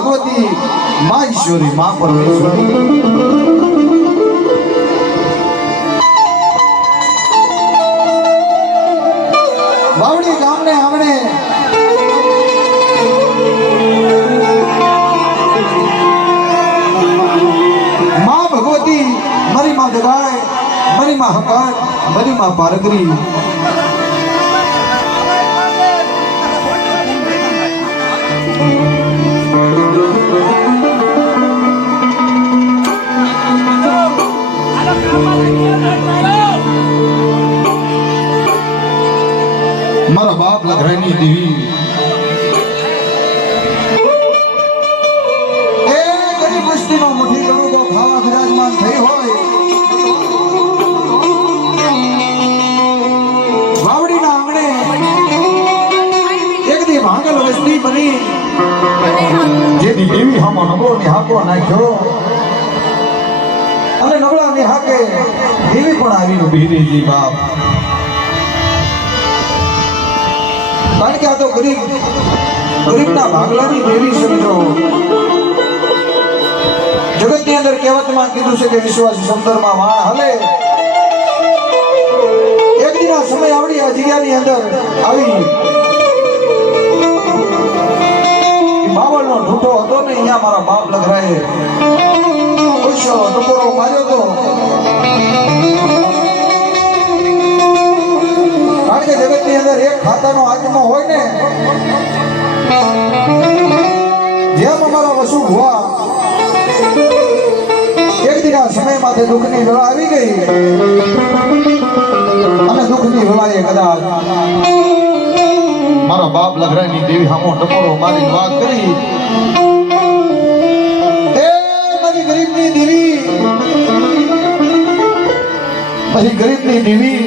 भगवती माँ ईश्वरी माँ परमेश्वरी वावड़ी गाम ने हमने माँ भगवती मरी माँ जगाए मरी माँ हकार मरी माँ पारगरी मारा बाप लखरानी देवी ए गरीब वस्ती नो मुठी करू को खावा विराजमान થઈ હોય વાવડીના આંગણે એક દી ભાંગલ વસ્તી બની જેની દેવી હામો નબળો ની હાકો નાખ્યો અને નબળા ની હાકે દેવી પણ આવી ઊભી રહી બાપ કારણ કે આ તો ગરીબના ભાગલાની દેવી સમજો જગતની અંદર કહેવતમાં કીધું છે કે વિશ્વાસી સમંદરમાં વાણ હલે એક દિન આ સમય આવડી આ જગ્યાની અંદર આવી બાવળનો ઢૂંઢો હતો ને અહીંયા મારા બાપ લખરાએ ઓછો ટકોરો માર્યો તો કારણ કે જગતની અંદર એક ખાતાનો આત્મા હોય ને જેમ અમારા વસુ ભુવા એક દિન આ સમય માથે દુઃખની વેળા આવી ગઈ અને દુઃખની વેળાએ કદાચ મારા બાપ લખરાની દેવી હામો ટકોરો મારી વાત કરી એ મારી ગરીબની દેવી મારી ગરીબની દેવી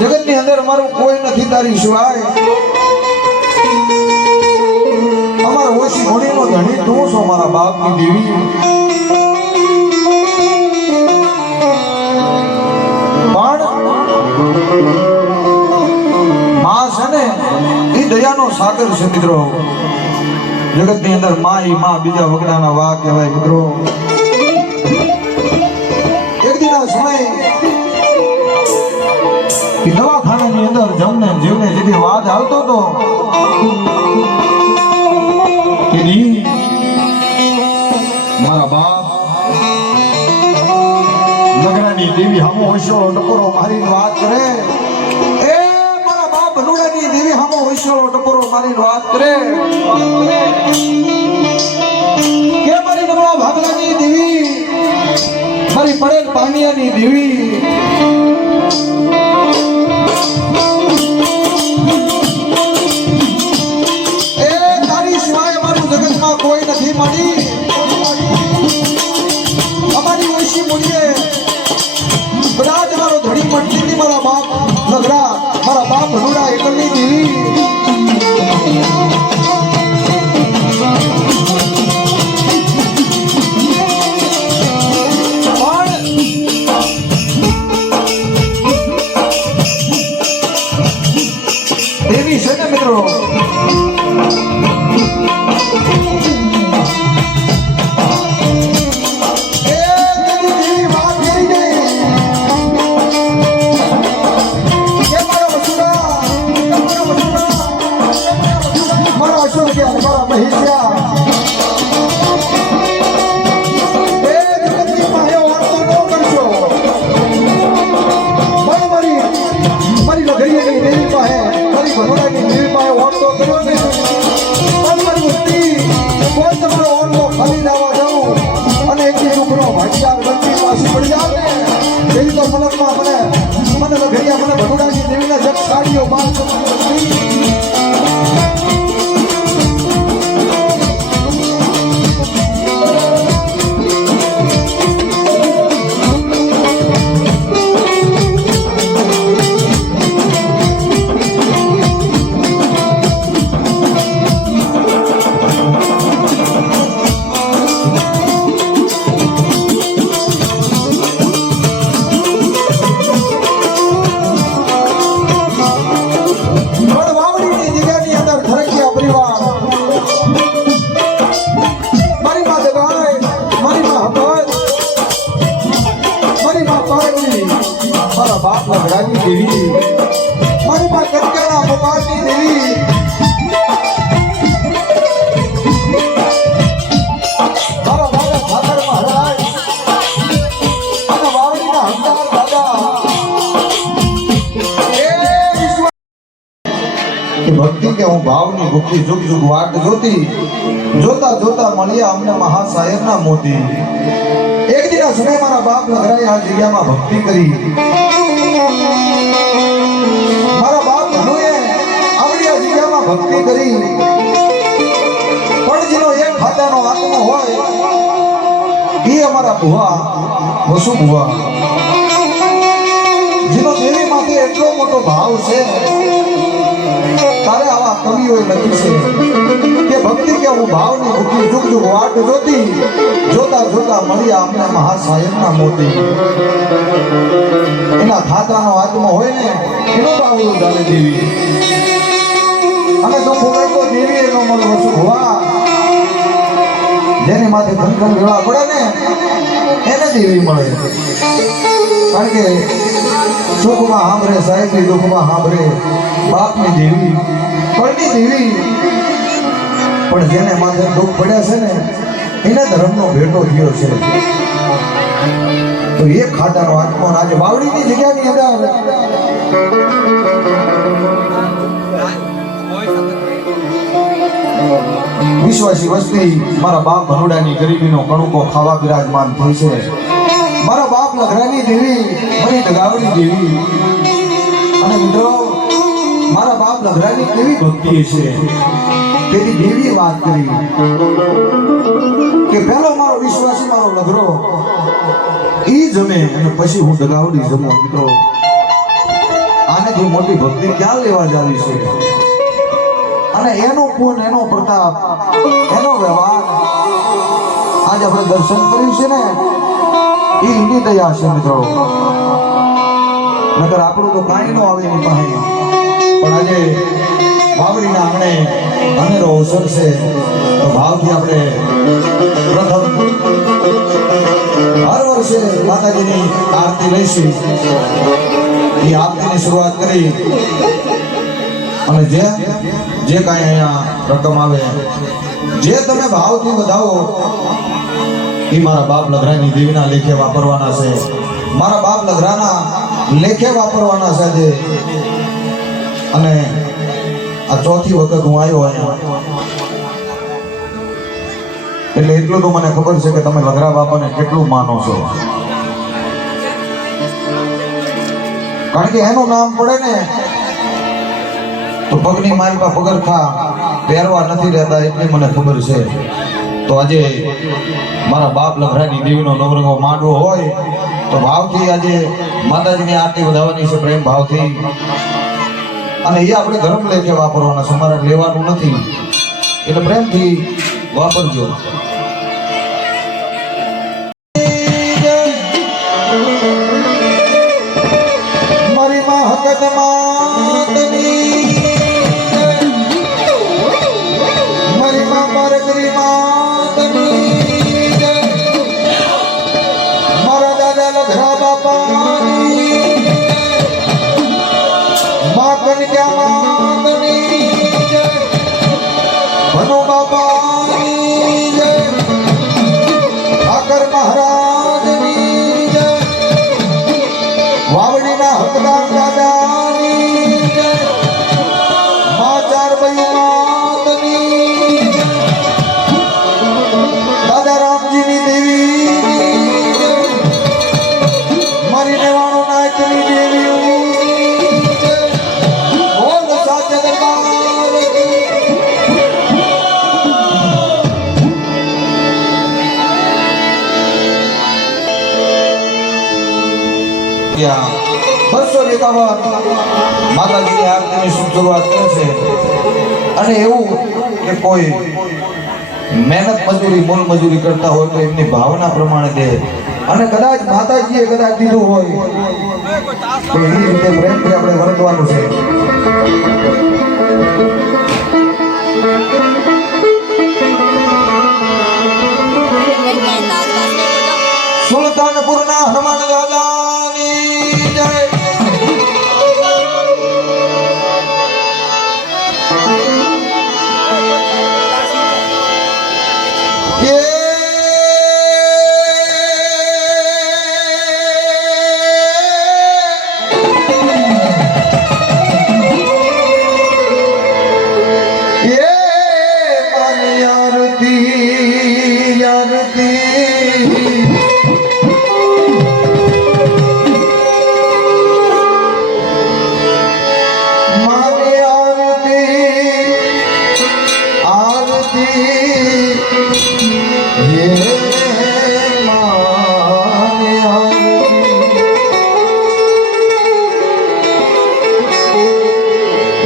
જગતની અંદર અમારું કોઈ નથી તારી સિવાય અમારા ઓછી ઘોડીનો ધણી તું છો મારા બાપની દેવી પણ માં છે ને એ દયાનો સાગર છે મિત્રો જગતની અંદર માં ઈ માં બીજા વગડાના વા કહેવાય મિત્રો એક દિન આ સમય દવાખાનાની અંદર જમને જીવને જેથી વાત હાલતો હતો મારા બાપ લગડાની દેવી હામો હોશો ટકોરો મારીને વાત કરે એ મારા બાપ ભલુડાની દેવી હામો હોશો ટકોરો મારીને વાત કરે કે મારી નવા ભાગલાની દેવી મારી પડેલ પાનિયાની દેવી કોઈ નથી મળી અમારી ઓછી મૂડીએ બધા જ મારો ધડી પડતી હતી મારા બાપ લગડા મારા બાપ ભલુડા એકલની દેવી દેવી છે ને મિત્રો મને લગડિયા મને ભગુડાની દેવીના જગ સાડીઓ બાર પાર્વતી મારા બાપ લગડાની દેવી મારી પાસે કટકારા ગોપાળની દેવી મારા દાદા ઠાકર મહારાજ અને વાવડીના હમદાર દાદા કે ભક્તિ કે હું ભાવની ભક્તિ જુગ જુગ વાટ જોતી જોતા જોતા મળ્યા અમને મહાસાહેબના મોતી એક દિના સમય મારા બાપ લગરાએ આ જગ્યામાં ભક્તિ કરી મારા બાપ ધનુએ આવડી આ જગ્યામાં ભક્તિ કરી પણ જેનો એક ખાતાનો આત્મો હોય એ અમારા ભુવા વસુ ભુવા જેનો દેવી માથે એટલો મોટો ભાવ છે તારે આવા કવિઓએ લખ્યું છે કે ભક્તિ કે હું ભાવની ભક્તિ જુગ જુગ વાટ જોતી જોતા જોતા મળ્યા અમને મહાસાહેબના મોતી એના ખાતાનો આત્મો હોય ને એનો બાવળું ચાલે દેવી અને દુઃખ હોય તો દેવી એનો મળે વસુ ભુવા જેની માથે ખંખન વેળા પડે ને એને દેવી મળે કારણ કે સુખમાં સાંભળે સાહેબની દુઃખમાં સાંભળે બાપની દેવી પળની દેવી પણ જેને માથે દુઃખ પડ્યા છે ને એને ધર્મનો ભેટો થયો છે તો એ ખાતાનો આત્મો આજે બાવડીની જગ્યાની અંદર વિશ્વાસી વસ્તી મારા બાપ ભનુડાની ગરીબીનો કણુકો ખાવા બિરાજમાન થઈ છે મારા બાપ લગરાની દેવી મારી દગાવડી દેવી અને મિત્રો મારા બાપ લગરાની કેવી ભક્તિ છે તેની દેવીએ વાત કરી કે પહેલો મારો વિશ્વાસી મારો લગરો ઈ જમે અને પછી હું દગાવડી જમું મિત્રો આનેથી મોટી ભક્તિ ક્યાં લેવા જાવી છે અને એનો પૂન એનો પ્રતાપ એનો વ્યવહાર આજે આપણે દર્શન કર્યું છે ને એ હિન્દી દયા છે મિત્રો નકર આપણું તો કાંઈ નો આવે એની પાસે પણ આજે વાવડીના આંગણે અનેરો અવસર છે તો ભાવથી આપણે પ્રથમ હર વર્ષે માતાજીની આરતી લઈશું એ આરતીની શરૂઆત કરી અને જે કાંઈ અહીંયા રકમ આવે જે તમે ભાવથી વધાવો એ મારા બાપ લગરાની દેવીના લેખે વાપરવાના છે મારા બાપ લગરાના લેખે વાપરવાના છે આજે અને આ ચોથી વખત હું આવ્યો અહીંયા એટલે એટલું તો મને ખબર છે કે તમે લગરા બાપાને કેટલું માનો છો કારણ કે એનું નામ પડે ને તો પગની માલમાં પગરખા પહેરવા નથી રહેતા એટલી મને ખબર છે તો આજે મારા બાપ લગરાની દેવીનો નવરંગો માંડવો હોય તો ભાવથી આજે માતાજીની આરતી વધાવવાની છે પ્રેમ ભાવથી અને એ આપણે ધર્મ લેખે વાપરવાના છે અમારે લેવાનું નથી એટલે પ્રેમથી વાપરજો મારી માં હકત માતની મારી માં મારગરી માતની મારા દાદા લગરા બાપાની માં કનક્યા માતની ભનો બાપાની જય ઠાકર મહારાજની જય વાવડીના હકદાર દાદાની જય માં ચારબઈ માતની દાદા રામજીની દેવી મારી નેવાણો નાયકની દેવી બોલ સાચે દરબાર બસો 51 માતાજીની આરતીની શુભ શરૂઆત કરે છે અને એવું કે કોઈ મહેનત મજૂરી મૂલ મજૂરી કરતા હોય તો એમની ભાવના પ્રમાણે દે અને કદાચ માતાજીએ કદાચ દીધું હોય તો એ રીતે પ્રેમથી આપણે વર્તવાનું છે સુલતાનપુરના હનુમાન દાદા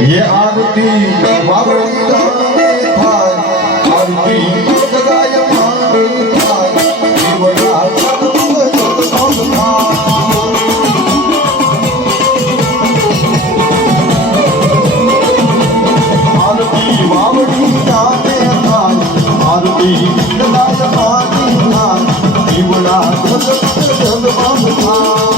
ये आरती बाबड़ी गाने थाय आरती जगाय माने थाय जीवना सतगुरु सतगुरु थाय आरती बाबड़ी गाने थाय आरती जगाय माने थाय जीवना सतगुरु सतगुरु थाय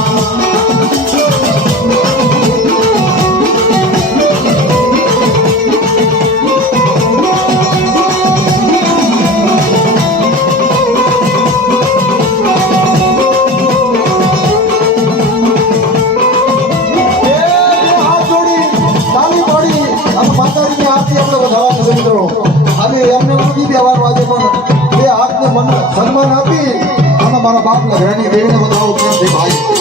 સન્માન આપી અને મારા બાપ લગડાની દેવીને બતાવો કેમ છે ભાઈ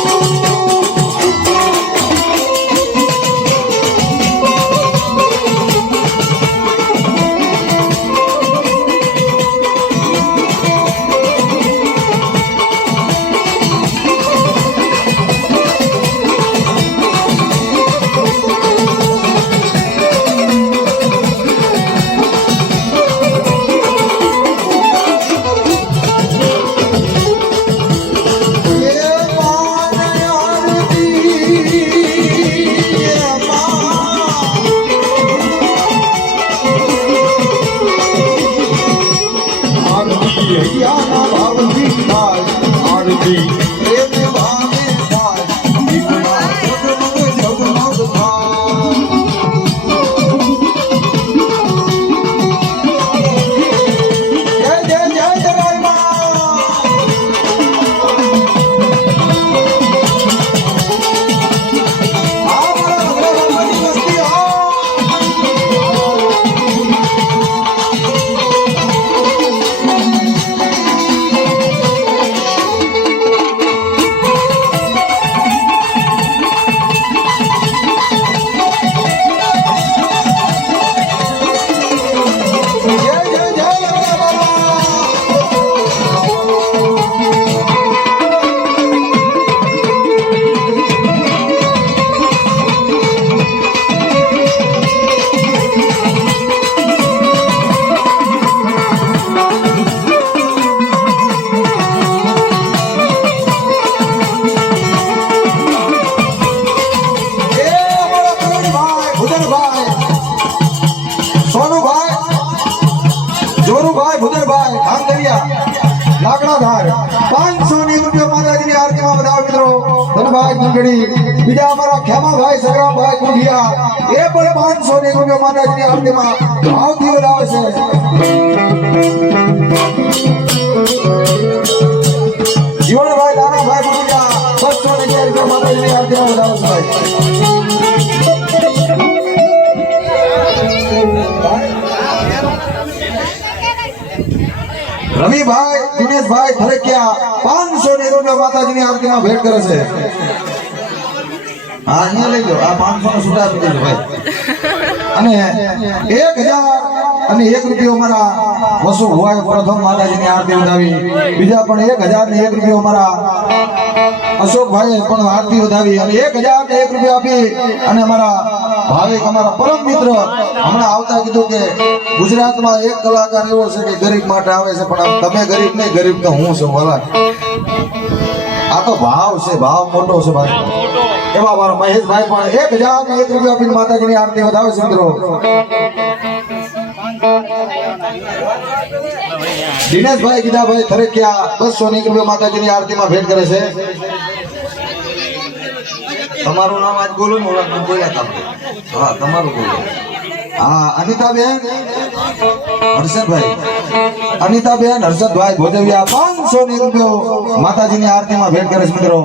બીજા અમારા ખેમાભાઈ સગરામભાઈ કુંડિયા એ પણ 500 રૂપિયા માતાજીની આરતીમાં ભાવથી વધાવે છે જીવણભાઈ દાનાભાઈ કુંડિયા 200 રૂપિયા માતાજીની આરતીમાં વધાવે છે રવિભાઈ દિનેશભાઈ થરકિયા 500 રૂપિયા માતાજીની આરતીમાં ભેટ કરે છે હા અહીંયા લઈ લો આ 500 નો છૂટા આપી દેજો ભાઈ અને 1000 અને 1 રૂપિયો મારા વસુ ભુવાએ પ્રથમ માતાજીની આરતી વધાવી બીજા પણ 1000 ને 1 રૂપિયો મારા અશોકભાઈએ પણ આરતી વધાવી અને 1000 ને 1 રૂપિયો આપી અને અમારા ભાવિક અમારા પરમ મિત્ર હમણાં આવતા કીધું કે ગુજરાતમાં એક કલાકાર એવો છે કે ગરીબ માટે આવે છે પણ તમે ગરીબ નહીં ગરીબ તો હું છું ભલા આ તો ભાવ છે ભાવ મોટો છે ભાઈ એવા મારા મહેશભાઈ પણ 1000 ને 1 રૂપિયા આપીને માતાજીની આરતી વધાવે છે મિત્રો દિનેશભાઈ ગીધાભાઈ થરકિયા 200 ને 1 રૂપિયા માતાજીની આરતીમાં ભેટ કરે છે તમારું નામ આજ બોલો ને ઓલા બોલ્યા તમે હા તમારું બોલો હા અનિતાબેન હર્ષદભાઈ અનિતાબેન હર્ષદભાઈ ભોજવિયા 500 ને 1 રૂપિયો માતાજીની આરતીમાં ભેટ કરે છે મિત્રો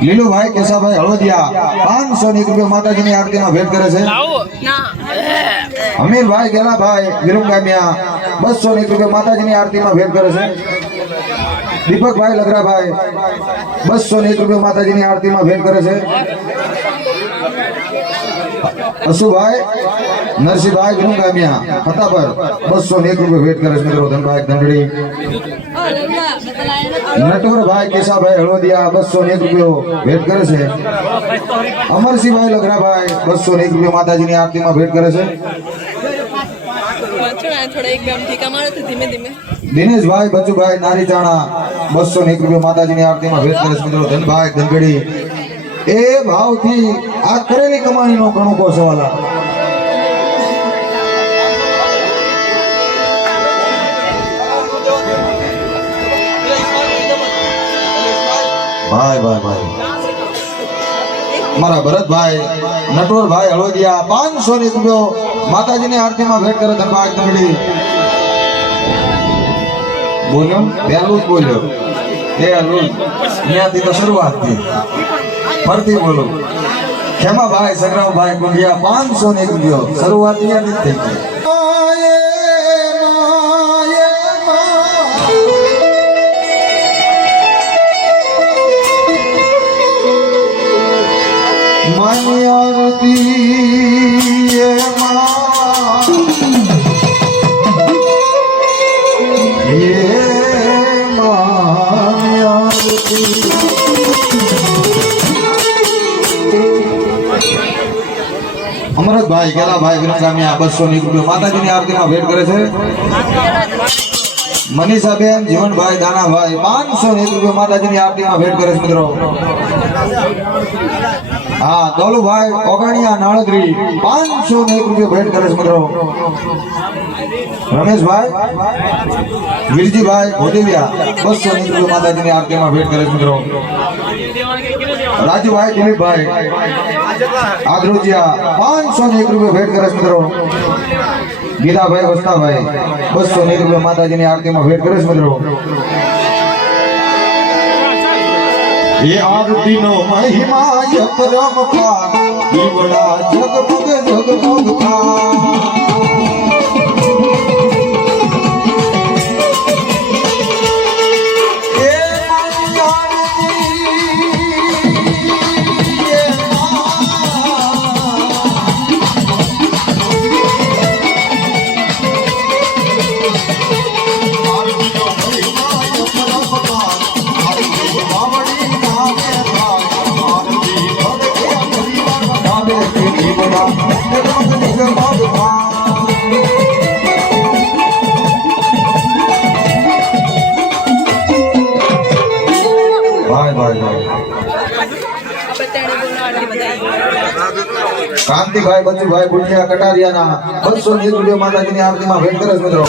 લીલુભાઈ કેશાભાઈ હળવદિયા 500 ને 1 રૂપિયો માતાજીની આરતીમાં ભેટ કરે છે અમીરભાઈ ગેલાભાઈ વિરમગામિયા 200 ને 1 રૂપિયો માતાજીની આરતીમાં ભેટ કરે છે દીપકભાઈ લગરાભાઈ 200 ને 1 રૂપિયો માતાજીની આરતીમાં ભેટ કરે છે અશુભાઈ નરસિંહભાઈ વિનુગામિયા હતા પર 201 રૂપિયા વેટ કરે છે મિત્રો ધનભાઈ દંડડી નટવરભાઈ કેશાભાઈ હળવદિયા 201 રૂપિયો વેટ કરે છે અમરસિંહભાઈ લગરાભાઈ 201 રૂપિયા માતાજીની આરતીમાં વેટ કરે છે દિનેશભાઈ બચુભાઈ નારીચાણા 201 રૂપિયા માતાજીની આરતીમાં વેટ કરે છે મિત્રો ધનભાઈ દંડડી એ ભાવથી આ કરેલી કમાણીનો ઘણો કો સવાલ ભાઈ ભાઈ ભાઈ અમારા ભરતભાઈ નટવરભાઈ હળવદિયા 501 રૂપિયો માતાજીની આરતીમાં ભેટ કરે ધનભાઈ દંડડી બોલ્યો પહેલું જ બોલ્યો ત્યાંથી તો શરૂઆત થઈ ફરતી બોલો ખેમાભાઈ સંગ્રામભાઈ કુંડિયા 501 રૂપિયો શરૂઆત ત્યાંથી થઈ ગઈ માની આરતી અમરતભાઈ ગેલાભાઈ વિરંગામિયા 201 રૂપિયા માતાજીની આરતીમાં ભેટ કરે છે મનીષાબેન જીવનભાઈ દાનાભાઈ 501 રૂપિયા માતાજીની આરતીમાં ભેટ કરે છે મિત્રો હા દોલુભાઈ ઓગાણિયા નાળગરી 501 રૂપિયા ભેટ કરે છે મિત્રો રમેશભાઈ વીરજીભાઈ ભોદેવિયા 201 રૂપિયા માતાજીની આરતીમાં ભેટ કરે છે મિત્રો રાજુભાઈ દિલીપભાઈ આદ્રોજિયા 501 રૂપિયા ભેટ કરે છે મિત્રો ગીતાભાઈ વસ્તાભાઈ 201 રૂપિયા માતાજીની આરતીમાં ભેટ કરે છે મિત્રો એ આરતીનો મહિમા યપરમ પા દીવડા જગમગ જગમગ થા કાંતિભાઈ બચુભાઈ બુટિયા કટારિયાના 201 રૂપિયા માતાજીની આરતીમાં ભેટ કરે છે મિત્રો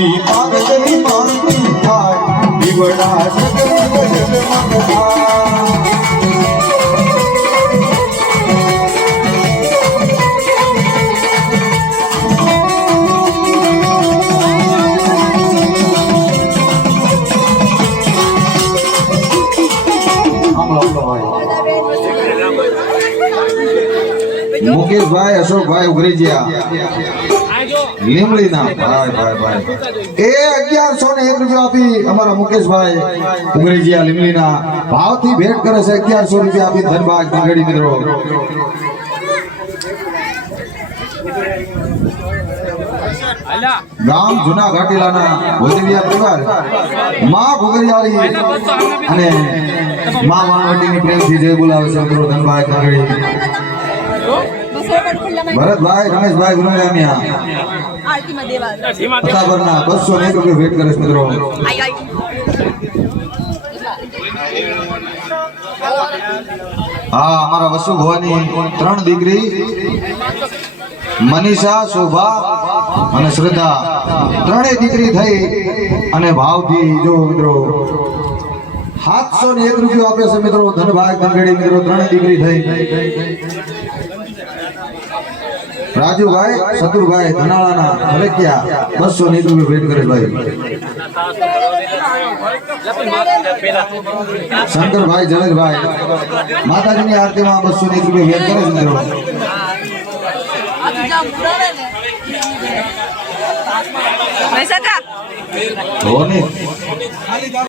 ઈ પાર્વતી માનતી થાય દીવડા જગમગ જગમગ થાય મુકેશભાઈ અશોકભાઈ ઉગરીજીયા લીમડીના ભાઈ ભાઈ ભાઈ એ 1101 રૂપિયા આપી અમારા મુકેશભાઈ ઉગરીજીયા લીમડીના ભાવથી ભેટ કરે છે 1100 રૂપિયા આપી ધનબાગ ગંગડી મિત્રો ગામ જૂના ઘાટીલાના ભોજવિયા પરિવાર માં ભોગરિયાળી અને માં વાણવટીની પ્રેમથી જય બોલાવે છે મિત્રો ધનબાગ ગંગડી ભરતભાઈ રમેશભાઈ ગુરુગામિયા પતાપરના 201 રૂપિયા ભેટ કરે છે મિત્રો હા અમારા વસુ ભવાની 3 દીકરી મનીષા શોભા અને શ્રદ્ધા ત્રણેય દીકરી થઈ અને ભાવથી જો મિત્રો 701 રૂપિયા આપે છે મિત્રો ધનભાગ ગંગડી મિત્રો ત્રણેય દીકરી થઈ રાજુભાઈ સતુરભાઈ ધનાળાના હરકિયા 201 રૂપિયા ભેટ કરે ભાઈ શંકરભાઈ જલેશભાઈ માતાજીની આરતીમાં 201 રૂપિયા ભેટ કરે છે મિત્રો ધોની